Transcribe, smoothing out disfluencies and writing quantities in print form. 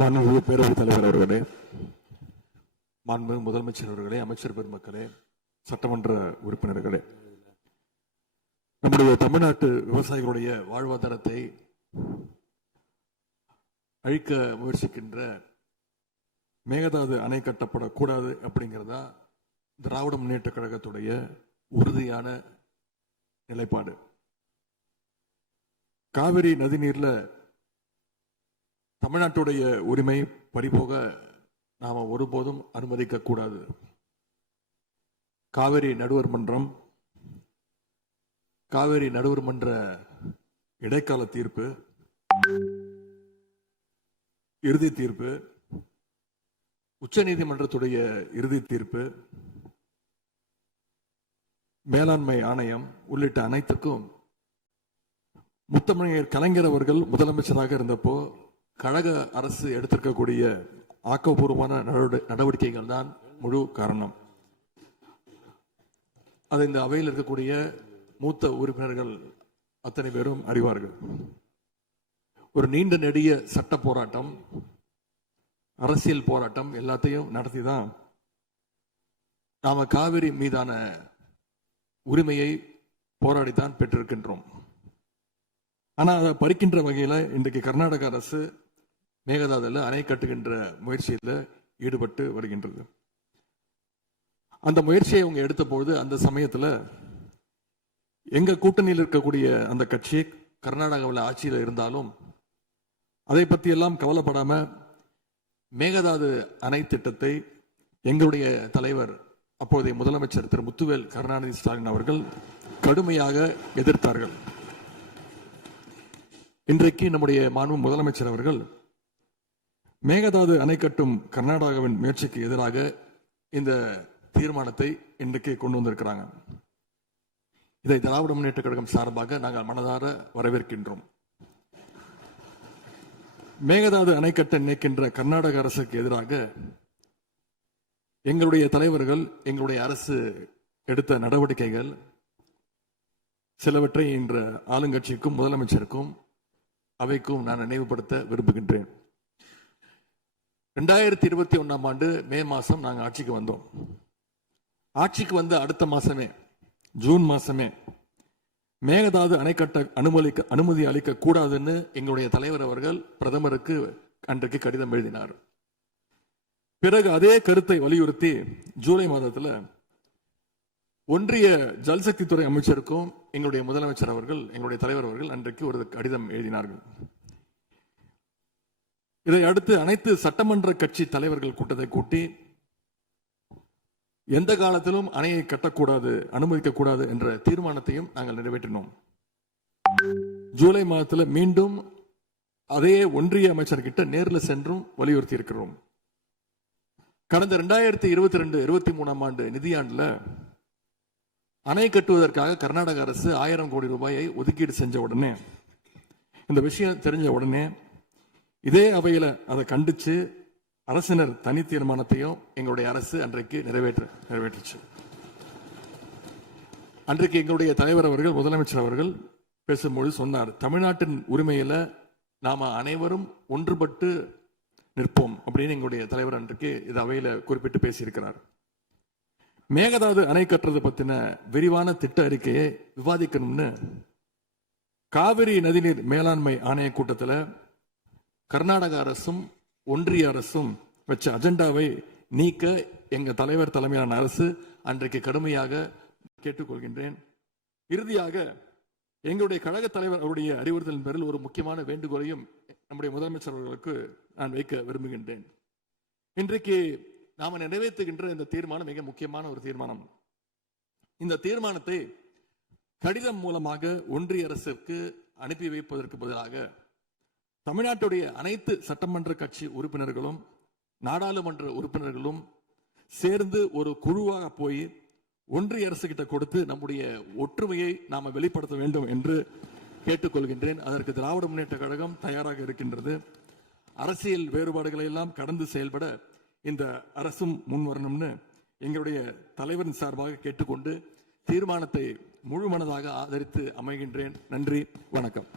மாண்புமிகு பேரவைத் தலைவர் அவர்களே, மாண்புமிகு முதலமைச்சர் அவர்களே, அமைச்சர் பெருமக்களே, சட்டமன்ற உறுப்பினர்களே, நம்முடைய தமிழ்நாட்டு விவசாயிகளுடைய வாழ்வாதாரத்தை அழிக்க முயற்சிக்கின்ற மேகதாது அணை கட்டப்படக்கூடாது அப்படிங்கிறதா திராவிட முன்னேற்ற கழகத்துடைய உறுதியான நிலைப்பாடு. காவிரி நதிநீர்ல தமிழ்நாட்டுடைய உரிமை பறிபோக நாம ஒருபோதும் அனுமதிக்க கூடாது. காவிரி நடுவர் மன்றம், காவிரி நடுவர் மன்ற இடைக்கால தீர்ப்பு, இறுதி தீர்ப்பு, உச்ச நீதிமன்றத்துடைய இறுதி தீர்ப்பு, மேலாண்மை ஆணையம் உள்ளிட்ட அனைத்துக்கும் முத்தமிழர் கலைஞர் அவர்கள் முதலமைச்சராக இருந்தப்போ கழக அரசு எடுத்திருக்கக்கூடிய ஆக்கப்பூர்வமான நடவடிக்கைகள் தான் முழு காரணம். அதை இந்த அவையில் இருக்கக்கூடிய மூத்த உறுப்பினர்கள் அத்தனை பேரும் அறிவார்கள். ஒரு நீண்ட நெடிய சட்ட போராட்டம், அரசியல் போராட்டம் எல்லாத்தையும் நடத்தி தான் நாம காவிரி மீதான உரிமையை போராடித்தான் பெற்றிருக்கின்றோம். ஆனா அதை பறிக்கின்ற வகையில இன்றைக்கு கர்நாடக அரசு மேகதாதுல அணை கட்டுகின்ற முயற்சியில் ஈடுபட்டு வருகின்றது. அந்த முயற்சியை அவங்க எடுத்த பொழுது அந்த சமயத்துல எங்க கூட்டணியில் இருக்கக்கூடிய அந்த கட்சி கர்நாடகாவில் ஆட்சியில் இருந்தாலும் அதை பத்தி எல்லாம் கவலைப்படாம மேகதாது அணை திட்டத்தை எங்களுடைய தலைவர் அப்போதைய முதலமைச்சர் திரு முத்துவேல் கருணாநிதி ஸ்டாலின் அவர்கள் கடுமையாக எதிர்த்தார்கள். இன்றைக்கு நம்முடைய மாண்பு முதலமைச்சர் அவர்கள் மேகதாது அணை கட்டும் கர்நாடகாவின் முயற்சிக்கு எதிராக இந்த தீர்மானத்தை இன்றைக்கு கொண்டு வந்திருக்கிறாங்க. இதை திராவிட முன்னேற்ற கழகம் சார்பாக நாங்கள் மனதார வரவேற்கின்றோம். மேகதாது அணை கட்ட நினைக்கின்ற கர்நாடக அரசுக்கு எதிராக எங்களுடைய தலைவர்கள், எங்களுடைய அரசு எடுத்த நடவடிக்கைகள் சிலவற்றை இன்று ஆளுங்கட்சிக்கும் முதலமைச்சருக்கும் அவைக்கும் நான் நினைவுபடுத்த விரும்புகின்றேன். 2021 ஆண்டு மே மாசம் நாங்கள் ஆட்சிக்கு வந்தோம். ஆட்சிக்கு வந்து அடுத்த மாசமே, ஜூன் மாசமே மேகதாது அணை கட்ட அனுமதி அளிக்க கூடாதுன்னு எங்களுடைய தலைவர் அவர்கள் பிரதமருக்கு அன்றைக்கு கடிதம் எழுதினார். பிறகு அதே கருத்தை வலியுறுத்தி ஜூலை மாதத்தில் ஒன்றிய ஜல்சக்தித்துறை அமைச்சருக்கும் எங்களுடைய முதலமைச்சர் அவர்கள், எங்களுடைய தலைவர் அவர்கள் அன்றைக்கு ஒரு கடிதம் எழுதினார்கள். இதை அடுத்து அனைத்து சட்டமன்ற கட்சி தலைவர்கள் கூட்டத்தை கூட்டி எந்த காலத்திலும் அணையை கட்டக்கூடாது, அனுமதிக்க கூடாது என்ற தீர்மானத்தையும் நாங்கள் நிறைவேற்றினோம். ஜூலை மாதத்தில் மீண்டும் அதே ஒன்றிய அமைச்சர்கிட்ட நேரில் சென்றும் வலியுறுத்தி இருக்கிறோம். கடந்த 2022-23 ஆண்டு நிதியாண்டுல அணை கட்டுவதற்காக கர்நாடக அரசு 1000 கோடி ரூபாயை ஒதுக்கீடு செஞ்ச உடனே, இந்த விஷயம் தெரிஞ்ச உடனே இதே அவையில அதை கண்டிச்சு அரசினர் தனி தீர்மானத்தையும் எங்களுடைய அரசு அன்றைக்கு நிறைவேற்றுச்சு. அன்றைக்கு எங்களுடைய தலைவர் அவர்கள், முதலமைச்சர் அவர்கள் பேசும்போது சொன்னார், தமிழ்நாட்டின் உரிமையில நாம அனைவரும் ஒன்றுபட்டு நிற்போம் அப்படின்னு எங்களுடைய தலைவர் அன்றைக்கு இது அவையில குறிப்பிட்டு பேசியிருக்கிறார். மேகதாது அணை கட்டுறது பத்தின விரிவான திட்ட அறிக்கையை விவாதிக்கணும்னு காவிரி நதிநீர் மேலாண்மை ஆணைய கூட்டத்தில் கர்நாடக அரசும் ஒன்றிய அரசும் வச்ச அஜெண்டாவை நீக்க எங்க தலைவர் தலைமையிலான அரசு அன்றைக்கு கடுமையாக கேட்டுக்கொள்கின்றேன். இறுதியாக எங்களுடைய கழக தலைவர் அவருடைய அறிவுறுத்தலின் பேரில் ஒரு முக்கியமான வேண்டுகோளையும் நம்முடைய முதலமைச்சர் அவர்களுக்கு நான் வைக்க விரும்புகின்றேன். இன்றைக்கு நாம நிறைவேற்றுகின்ற இந்த தீர்மானம் மிக முக்கியமான ஒரு தீர்மானம். இந்த தீர்மானத்தை கடிதம் மூலமாக ஒன்றிய அரசுக்கு அனுப்பி வைப்பதற்கு பதிலாக தமிழ்நாட்டுடைய அனைத்து சட்டமன்ற கட்சி உறுப்பினர்களும் நாடாளுமன்ற உறுப்பினர்களும் சேர்ந்து ஒரு குழுவாக போய் ஒன்றிய அரசு கிட்ட கொடுத்து நம்முடைய ஒற்றுமையை நாம வெளிப்படுத்த வேண்டும் என்று கேட்டுக்கொள்கின்றேன். அதற்கு திராவிட முன்னேற்ற கழகம் தயாராக இருக்கின்றது. அரசியல் வேறுபாடுகளை எல்லாம் கடந்து செயல்பட இந்த அரசும் முன்வரணும்னு எங்களுடைய தலைவரின் சார்பாக கேட்டுக்கொண்டு தீர்மானத்தை முழு மனதாக ஆதரித்து அமைகின்றேன். நன்றி, வணக்கம்.